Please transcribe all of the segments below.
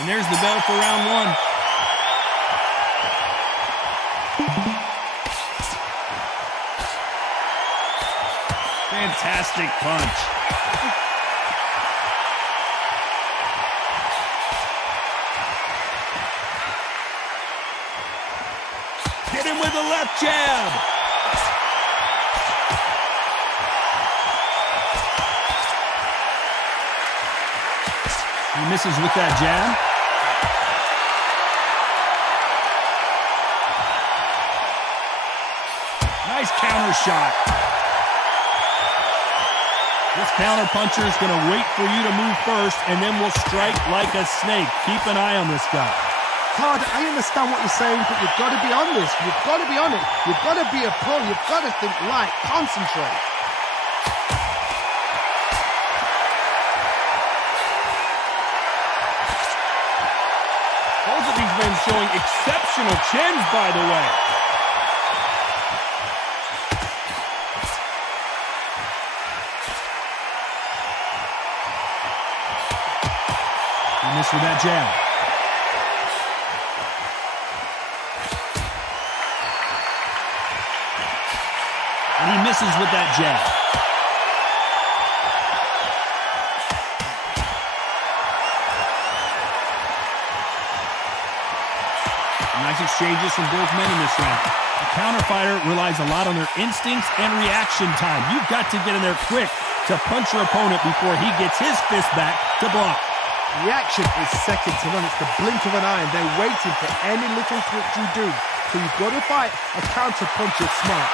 And there's the bell for round one. Fantastic punch. Hit him with a left jab. He misses with that jab. Nice counter shot. This counter puncher is going to wait for you to move first, and then will strike like a snake. Keep an eye on this guy. Todd, I understand what you're saying, but you've got to be on this. You've got to be on it. You've got to be a pro. You've got to think light. Concentrate. Both of these men showing exceptional chins, by the way. He missed with that jab. And he misses with that jab. Nice exchanges from both men in this round. A counter fighter relies a lot on their instincts and reaction time. You've got to get in there quick to punch your opponent before he gets his fist back to block. Reaction is second to none. It's the blink of an eye, and they're waiting for any little twitch you do. So you've got to fight a counter puncher smart.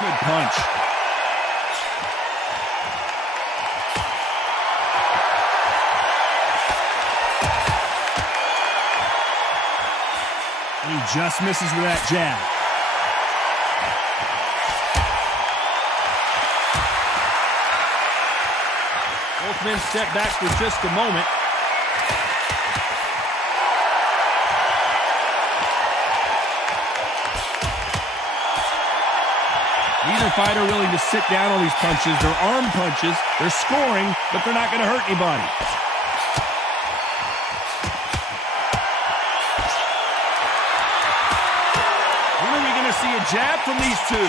Good punch. And he just misses with that jab. Both men step back for just a moment. Neither fighter willing to sit down on these punches. They're arm punches. They're scoring, but they're not going to hurt anybody. When are we going to see a jab from these two?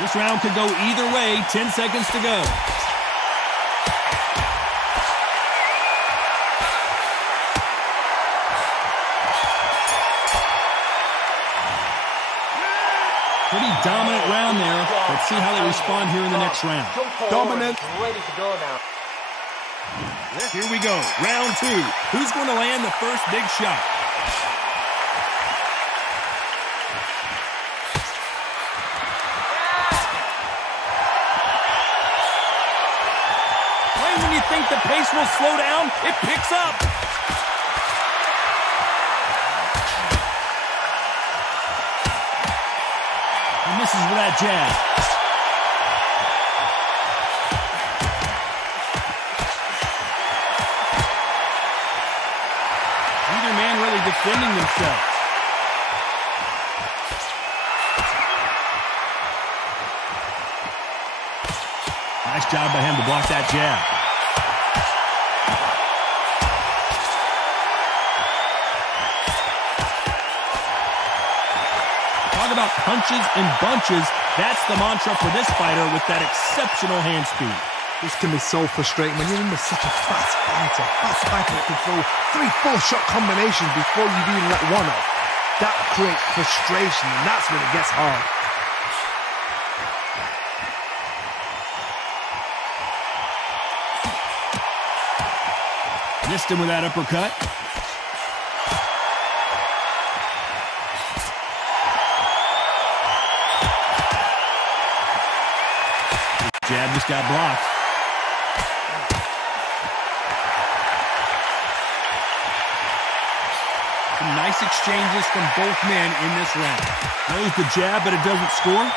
This round could go either way. 10 seconds to go. Pretty dominant round there. Let's see how they respond here in the next round. Dominant. Ready to go now. Here we go. Round two. Who's going to land the first big shot? Right when you think the pace will slow down, it picks up. He misses with that jab. Neither man really defending themselves. Nice job by him to block that jab. Talk about punches and bunches. That's the mantra for this fighter with that exceptional hand speed. This can be so frustrating when you're in such a fast fighter that can throw 3-4 shot combinations before you've even let one off. That creates frustration, and that's when it gets hard. Missed him with that uppercut. Jab just got blocked. Some nice exchanges from both men in this round. Throws the jab, but it doesn't score.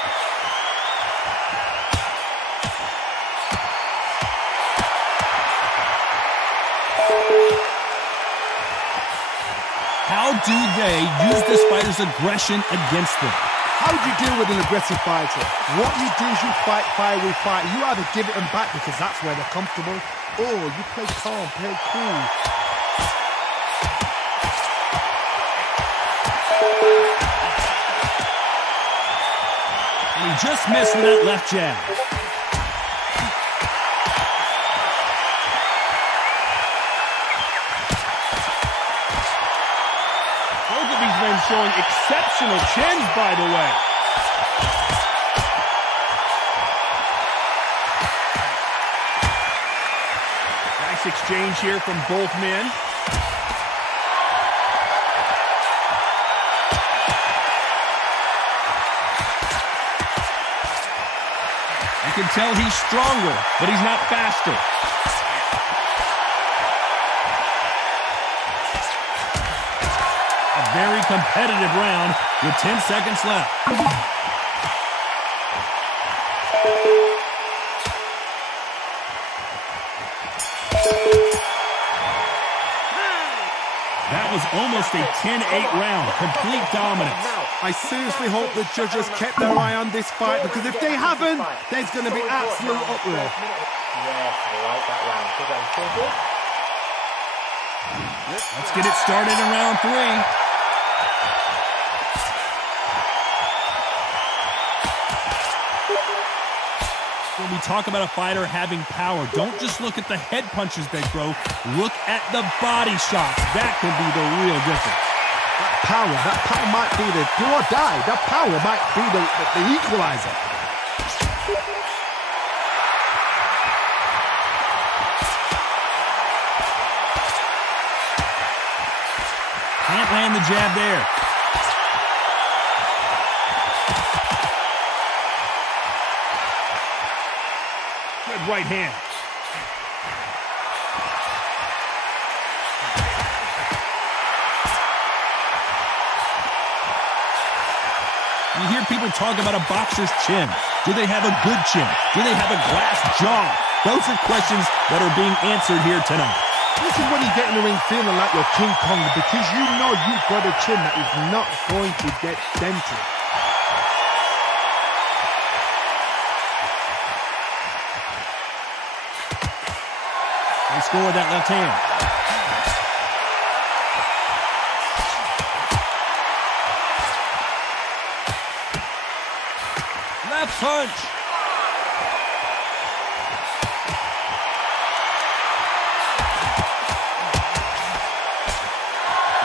How do they use this fighter's aggression against them? How do you deal with an aggressive fighter? What you do is you fight fire with fire. You either give it them back because that's where they're comfortable, or you play calm, play cool. And he just missed with that left jab. Both of these men showing exceptional chins, by the way. Nice exchange here from both men. You can tell he's stronger, but he's not faster. A very competitive round with 10 seconds left. That was almost a 10-8 round, complete dominance. I seriously hope the judges kept their eye on this fight, because if they haven't, there's going to be absolute uproar. Yes, I like that round. Let's get it started in round 3. When we talk about a fighter having power, don't just look at the head punches they throw. Look at the body shots. That can be the real difference. That power might be the do or die. That power might be the equalizer. Can't land the jab there. Good right hand. You hear people talk about a boxer's chin. Do they have a good chin? Do they have a glass jaw? Those are questions that are being answered here tonight. This is when you get in the ring feeling like you're King Kong, because you know you've got a chin that is not going to get dented. They score with that left hand. Left punch.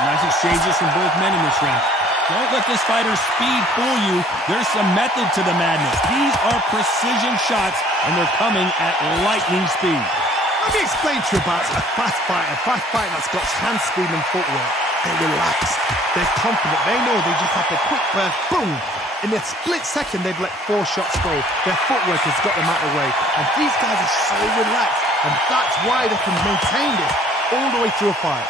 Nice exchanges from both men in this round. Don't let this fighter's speed fool you. There's some method to the madness. These are precision shots, and they're coming at lightning speed. Let me explain to you about a fast fighter that's got hand speed and footwork. They're relaxed, they're confident, they know they just have the quick burst, boom! In a split second, they've let 4 shots go. Their footwork has got them out of the way. And these guys are so relaxed, and that's why they can maintain this all the way through a fight.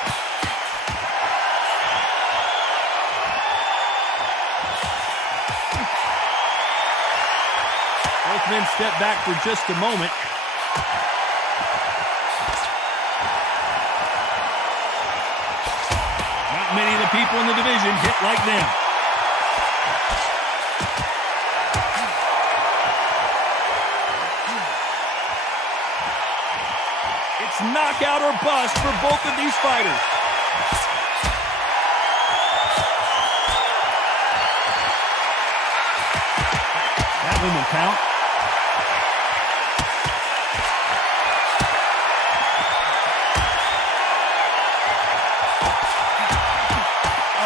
Both men step back for just a moment. Not many of the people in the division hit like them. It's knockout or bust for both of these fighters. That one will count.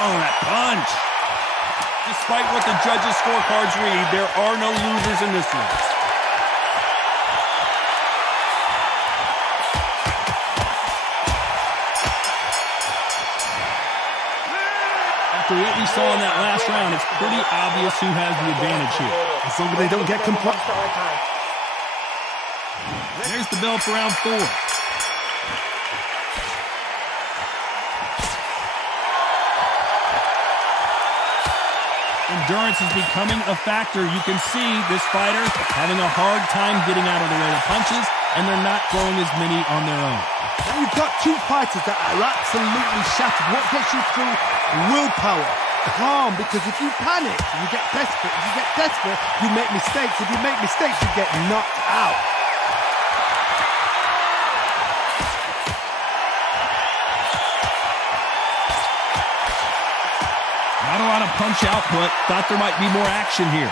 Oh, that punch. Despite what the judges' scorecards read, there are no losers in this one. After what we saw in that last round, it's pretty obvious who has the advantage here. As long as they don't get complete. There's the bell for round 4. Endurance is becoming a factor. You can see this fighter having a hard time getting out of the way of punches, and they're not throwing as many on their own. Now you've got two fighters that are absolutely shattered. What gets you through? Willpower. Calm, because if you panic, you get desperate. If you get desperate, you make mistakes. If you make mistakes, you get knocked out. Not a lot of punch output. Thought there might be more action here.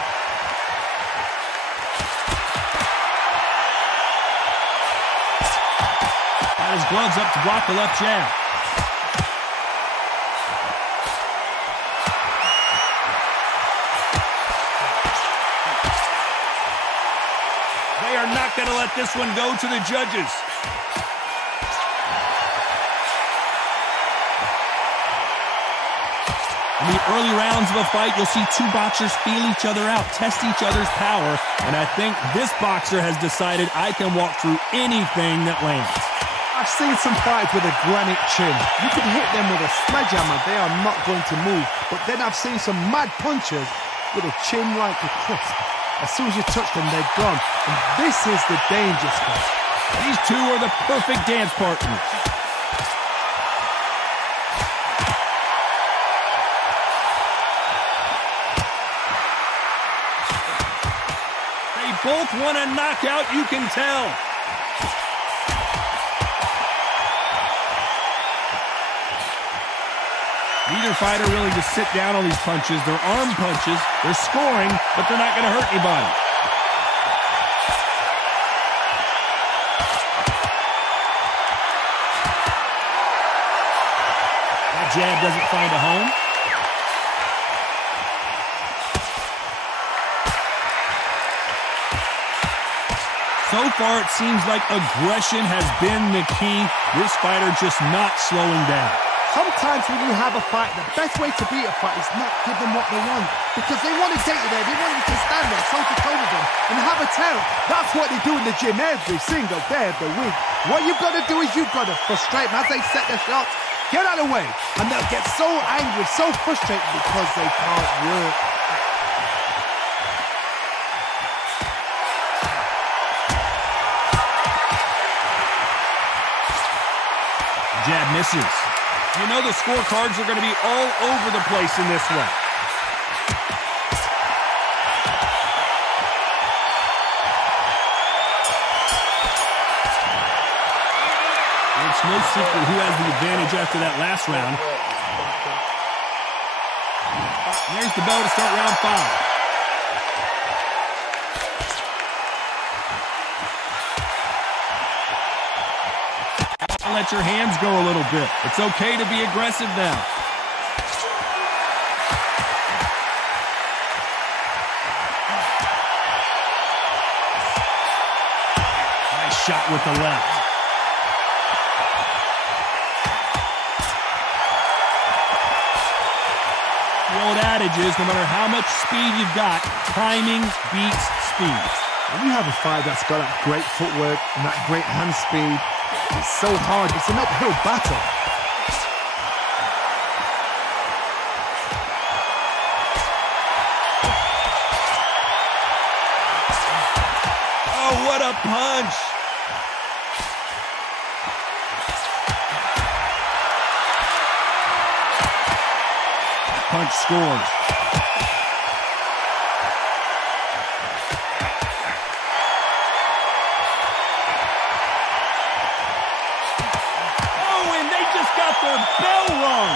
Got his gloves up to block the left jab. They are not going to let this one go to the judges. In the early rounds of a fight, you'll see two boxers feel each other out, test each other's power, and I think this boxer has decided I can walk through anything that lands. I've seen some fights with a granite chin. You can hit them with a sledgehammer, they are not going to move. But then I've seen some mad punchers with a chin like a crisp. As soon as you touch them, they're gone. And this is the danger spot. These two are the perfect dance partners. Both want a knockout, you can tell. Neither fighter willing to sit down on these punches. They're arm punches. They're scoring, but they're not going to hurt anybody. That jab doesn't find a home. So far, it seems like aggression has been the key. This fighter just not slowing down. Sometimes when you have a fight, the best way to beat a fight is not give them what they want. Because they want to get you there. They want you to stand there, toe-to-toe with them, and have a tell. That's what they do in the gym every single day of the week. What you've got to do is you've got to frustrate them as they set their shots. Get out of the way. And they'll get so angry, so frustrated because they can't work. Jab misses. You know the scorecards are going to be all over the place in this one. It's no secret who has the advantage after that last round. There's the bell to start round 5. Let your hands go a little bit. It's okay to be aggressive now. Nice shot with the left. The old adage is no matter how much speed you've got, timing beats speed. When you have a fight that's got that great footwork and that great hand speed, it's so hard. It's an uphill battle. Oh, what a punch! Punch scores. Their bell rung.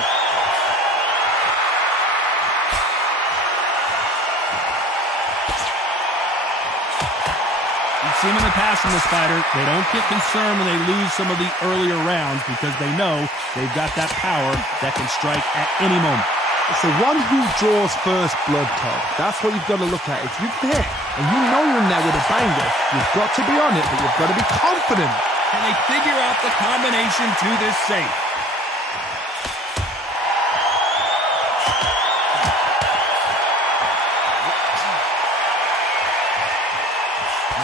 We've seen in the past from this fighter, they don't get concerned when they lose some of the earlier rounds because they know they've got that power that can strike at any moment. It's the one who draws first blood, Todd. That's what you've got to look at. If you've hit and you know you're in there with a banger, you've got to be on it, but you've got to be confident. Can they figure out the combination to this safe?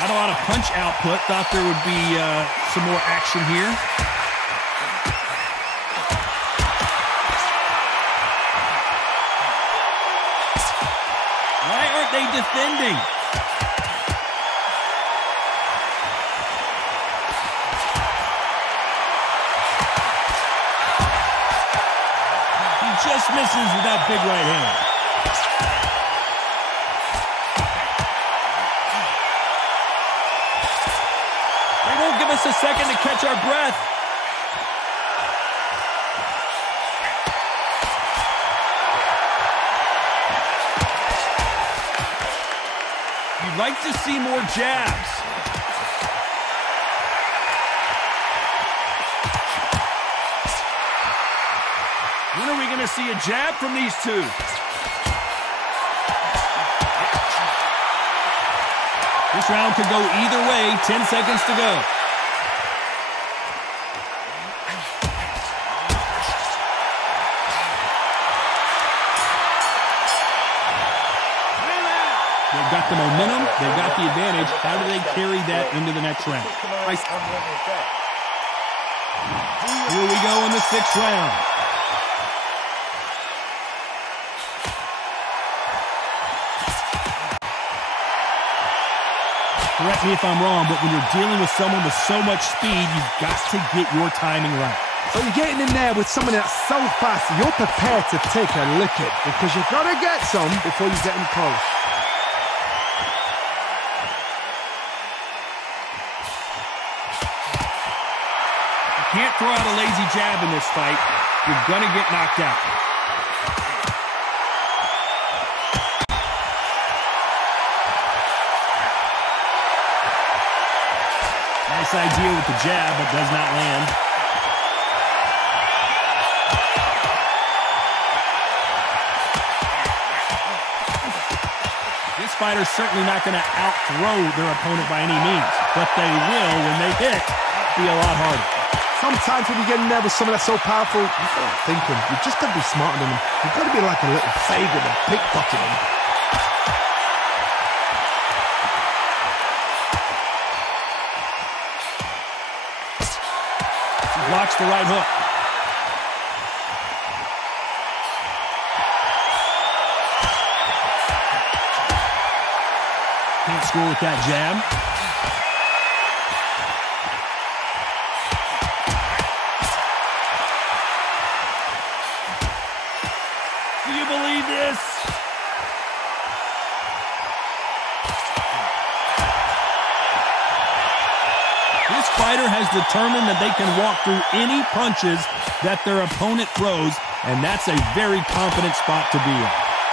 Not a lot of punch output. Thought there would be some more action here. Why aren't they defending? misses with that big right hand. They won't give us a second to catch our breath. You'd like to see more jabs. When are we going to see a jab from these two? This round could go either way. 10 seconds to go. They've got the momentum. They've got the advantage. How do they carry that into the next round? Here we go in the 6th round. Correct me if I'm wrong, but when you're dealing with someone with so much speed, you've got to get your timing right. So you're getting in there with someone that's so fast, you're prepared to take a licking because you've got to get some before you get in close. You can't throw out a lazy jab in this fight. You're going to get knocked out. Nice idea with the jab, but does not land. This fighter's certainly not going to out-throw their opponent by any means, but they will, when they hit, be a lot harder. Sometimes when you get in there with someone that's so powerful, you start thinking, you've just got to be smarter than them. You've got to be like a little faggot and pickpocket them. Blocks the right hook. Can't score with that jab. Do you believe this? This fighter has determined that they can walk through any punches that their opponent throws, and that's a very confident spot to be in.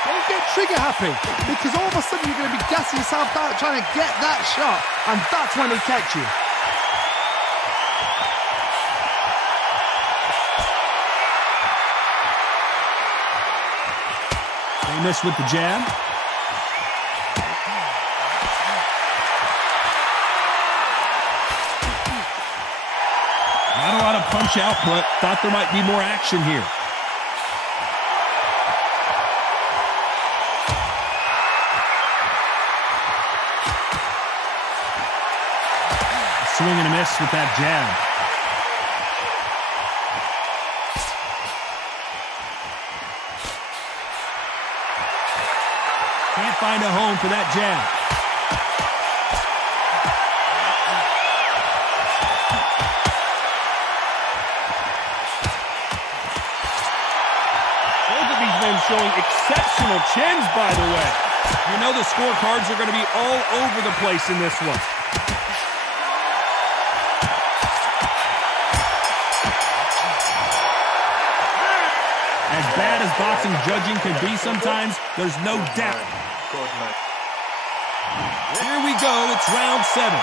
Don't get trigger happy, because all of a sudden you're going to be gassing yourself out trying to get that shot, and that's when they catch you. They miss with the jab. Not a lot of punch output. Thought there might be more action here. Swing and a miss with that jab. Can't find a home for that jab. Showing exceptional chins, by the way. You know the scorecards are going to be all over the place in this one. As bad as boxing judging can be sometimes, there's no doubt. Here we go. It's round 7.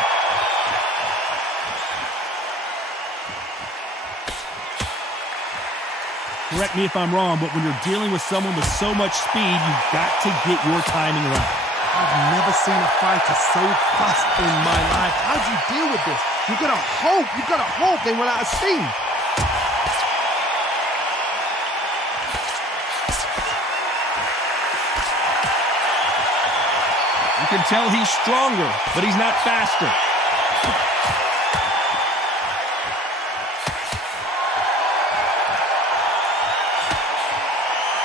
Correct me if I'm wrong, but when you're dealing with someone with so much speed, you've got to get your timing right. I've never seen a fighter so fast in my life. How do you deal with this? You've got to hope they run out of steam. You can tell he's stronger, but he's not faster.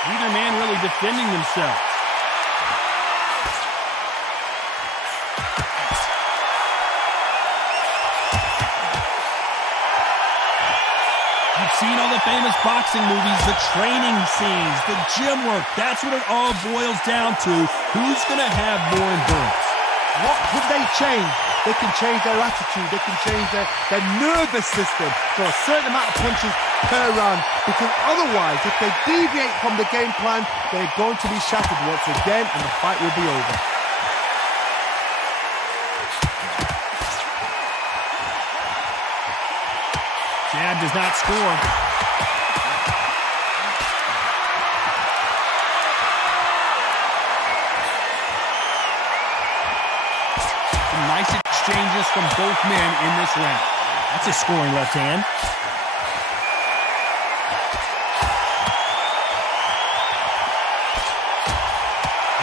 Neither man really defending themselves. You've seen all the famous boxing movies, the training scenes, the gym work. That's what it all boils down to. Who's going to have more endurance? What can they change? They can change their attitude. They can change their nervous system for a certain amount of punches per round. Because otherwise, if they deviate from the game plan, they're going to be shattered once again and the fight will be over. Jab does not score. Some nice exchanges from both men in this round. That's a scoring left hand.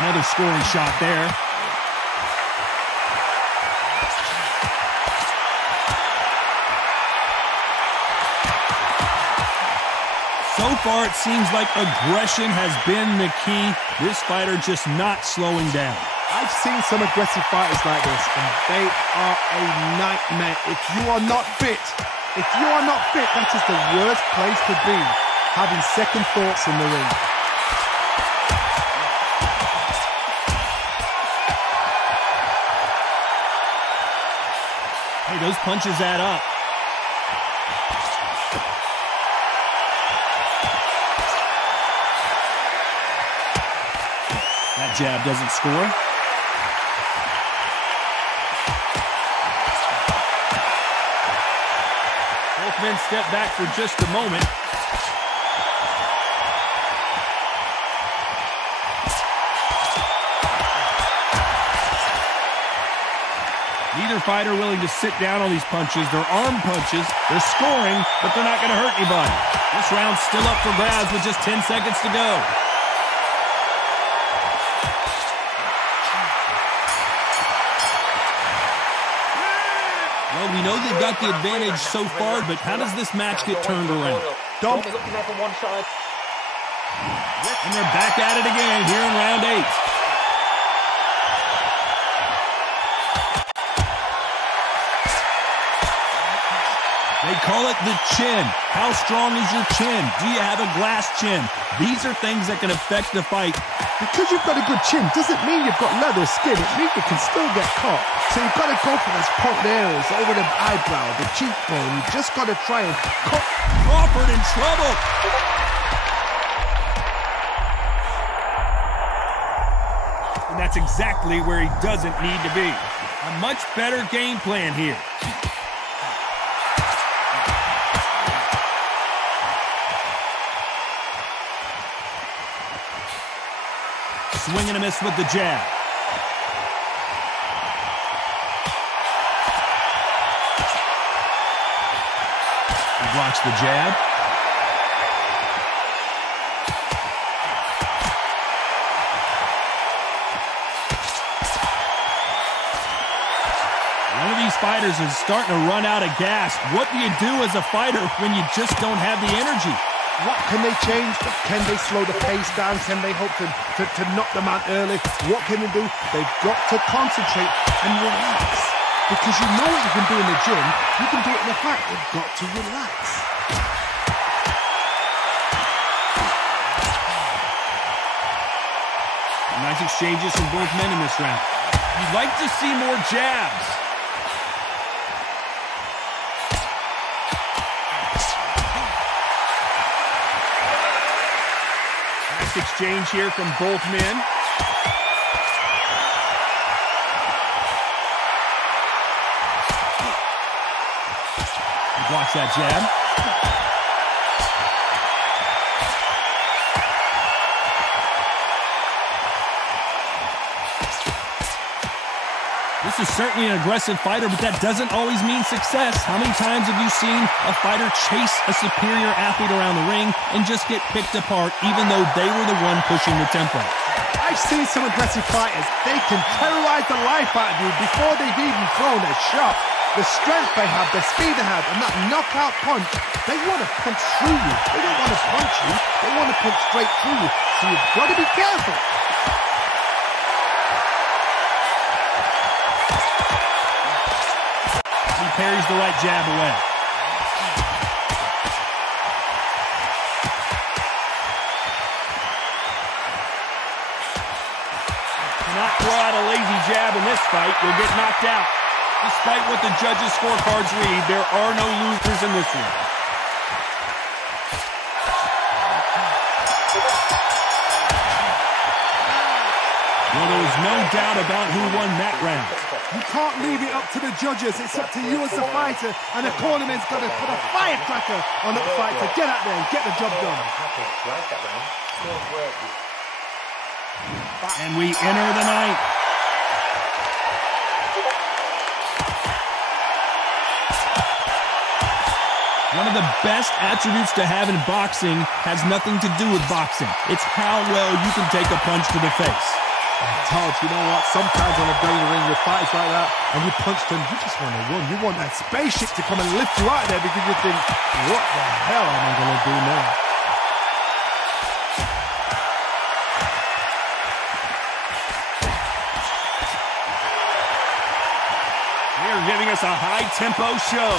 Another scoring shot there. So far, it seems like aggression has been the key. This fighter just not slowing down. I've seen some aggressive fighters like this, and they are a nightmare. If you are not fit, that is the worst place to be, having second thoughts in the ring. Hey, those punches add up. That jab doesn't score. Both men step back for just a moment. Neither fighter willing to sit down on these punches. They're arm punches. They're scoring, but they're not going to hurt anybody. This round's still up for grabs with just 10 seconds to go. Well, we know they've got the advantage so far, but how does this match get turned around? Don't. Looking there from one side. And they're back at it again here in round 8. They call it the chin. How strong is your chin? Do you have a glass chin? These are things that can affect the fight. Because you've got a good chin doesn't mean you've got leather skin. It means you can still get caught. So you've got to go for those pointed areas over the eyebrow, the cheekbone. You've just got to try and cut. Crawford in trouble. And that's exactly where he doesn't need to be. A much better game plan here. Swing and a miss with the jab. He blocks the jab. One of these fighters is starting to run out of gas. What do you do as a fighter when you just don't have the energy? What can they change? Can they slow the pace down? Can they hope to knock them out early? What can they do? They've got to concentrate and relax. Because you know what you can do in the gym, you can do it in the fight. They've got to relax. Nice exchanges from both men in this round. You'd like to see more jabs. Exchange here from both men. He blocks that jab. This is certainly an aggressive fighter, but that doesn't always mean success. How many times have you seen a fighter chase a superior athlete around the ring and just get picked apart, even though they were the one pushing the tempo? I've seen some aggressive fighters. They can terrorize the life out of you before they've even thrown a shot. The strength they have, the speed they have, and that knockout punch, they want to punch through you. They don't want to punch you. They want to punch straight through you. So you've got to be careful. He parries the right jab away. Cannot throw out a lazy jab in this fight. You'll get knocked out. Despite what the judges' scorecards read, there are no losers in this one. Well, there was no doubt about who won that round. You can't leave it up to the judges. It's up to you as the fighter, and the cornerman's got to put a firecracker on that fight to get out there and get the job done. And we enter the ninth. One of the best attributes to have in boxing has nothing to do with boxing. It's how well you can take a punch to the face. Todd, you know what? Sometimes when I've been in the ring with fighters like that, and you punch them, you just want to run. You want that spaceship to come and lift you out there because you think, what the hell am I going to do now? They're giving us a high-tempo show.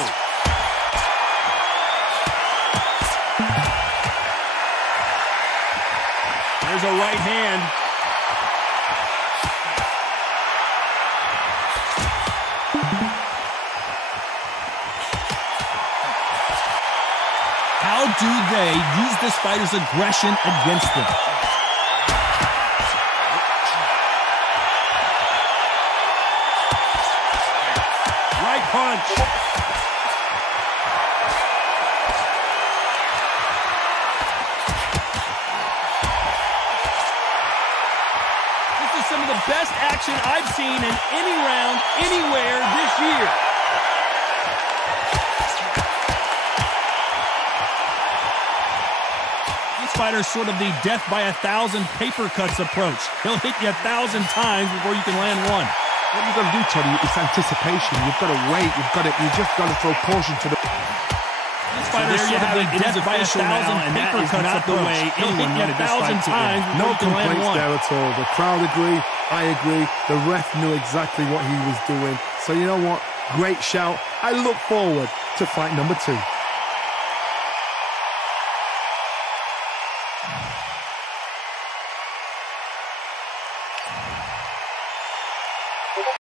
There's a right hand. How do they use this fighter's aggression against them? Right punch. This is some of the best action I've seen in any round, anywhere this year. Fighter sort of the death by 1,000 paper cuts approach. He'll hit you 1,000 times before you can land one. What you've got to do, Tony, is anticipation. You've got to wait. You just got to throw caution to the... This fighter sort of the death by 1,000 paper cuts not the way anyone wanted this fight to end. No complaints there at all. The crowd agree. I agree. The ref knew exactly what he was doing. So you know what? Great shout. I look forward to fight number 2.